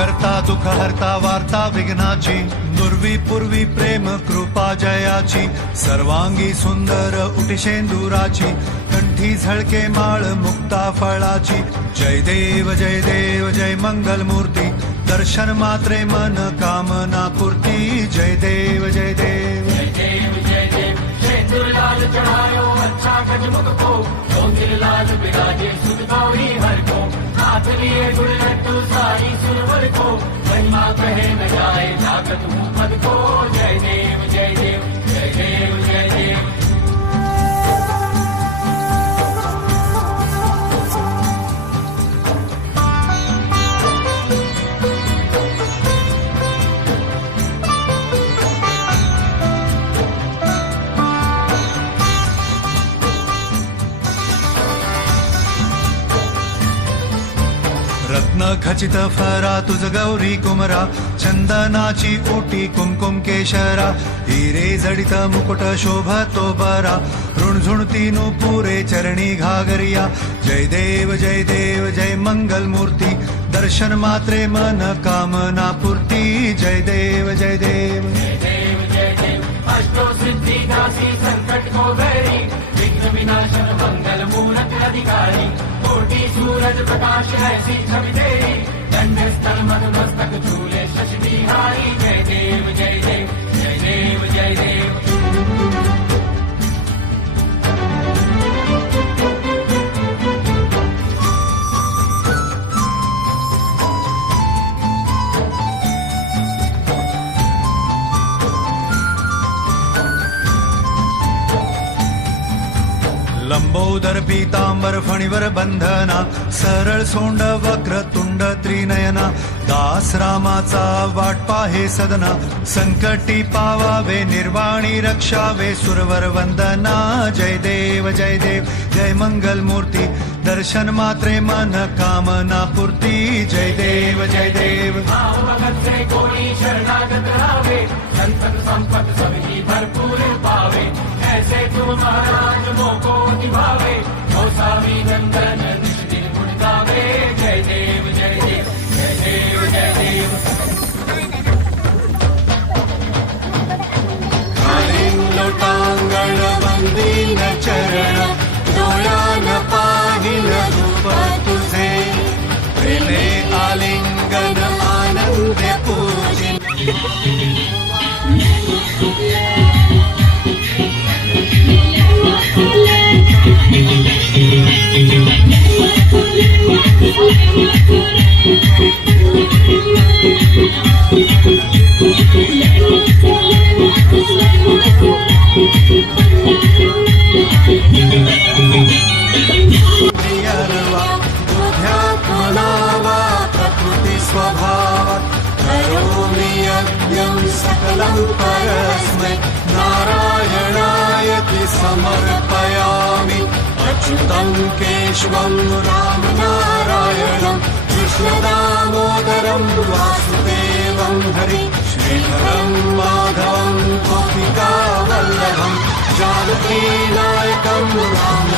करता दुःख हरता वार्ता विघ्नाची, नुर्वी पूर्वी प्रेम कृपा जयाची, सर्वांगी सुंदर उटिशेंदुराची, कंठी झळके माळ मुक्ता फळाची. जय देव जय मंगल मूर्ती, दर्शन मात्रे मन कामना पूर्ती. जय देव जय देव लाल चढ़ायो अच्छा गजमुख को, गोंदिल लाल बिराजे सुध गौरी हर को, हाथ लिए गुड़ लड्डू सारी सुरवर को, महिमा कहे न जाए जागत मुखद को. जय देव जय देव जय देव जय देव. रत्न खचित फरा तुझ गौरी कुमरा, चंदनाची ओटी कुमकुम केशरा, हिरे जडित मुकुट शोभतो बरा, ऋणझुणती नुपुरे चरणी घागरिया. जय देव जय मंगल मूर्ती, दर्शन मात्रे मन कामना पूर्ती. जय देव जय देव जय देव जय देव. अष्टो सिद्धि दासी संकट को बैरी, विघ्न विनाशन मंगल मूरत अधिकारी, कोटि सूरज प्रकाश ऐसी छवि तेरी, दंड स्थल मद मस्तक झूले शशि बिहारी. जय देव जय देव जय देव जय देव. लंबोदर पीतांबर फणीवर बंधना, सरळ सोंड वक्र तुंड त्रिनयना, दास रामाचा वाट पाहे सदना, संकटी पावावे निर्वाणी रक्षावे सुरवर वंदना. जय देव जय मंगल मूर्ती, दर्शन मात्रे मन कामना पूर्ती. जय देव जय देव. भाव भगत से कोई शरणागत रावे, संतत संपत सबकी भरपूर पावे, ऐसे तुम महाराज मोको निभावे, गोसावी नंदन निष्ठिन गुण गावे. जय देव जय देव जय देव जय देव. लोटांगण वंदीन चरण, डोळ्यान पाहिल रूप तुझे, प्रेमे आलिंगन आनंद पूजिन. ध्यात्मनावा प्रकृति स्वभावात्, करोमि यज्ञं सकलं परस्मै, नारायणायति समर्पयामि. अच्युतं केशवं राम नारायणं, कृष्णदामोदरं वासुदेवं हरि, श्रीधरं माधवं गोपिकावल्लभं, जानकीनायकं राम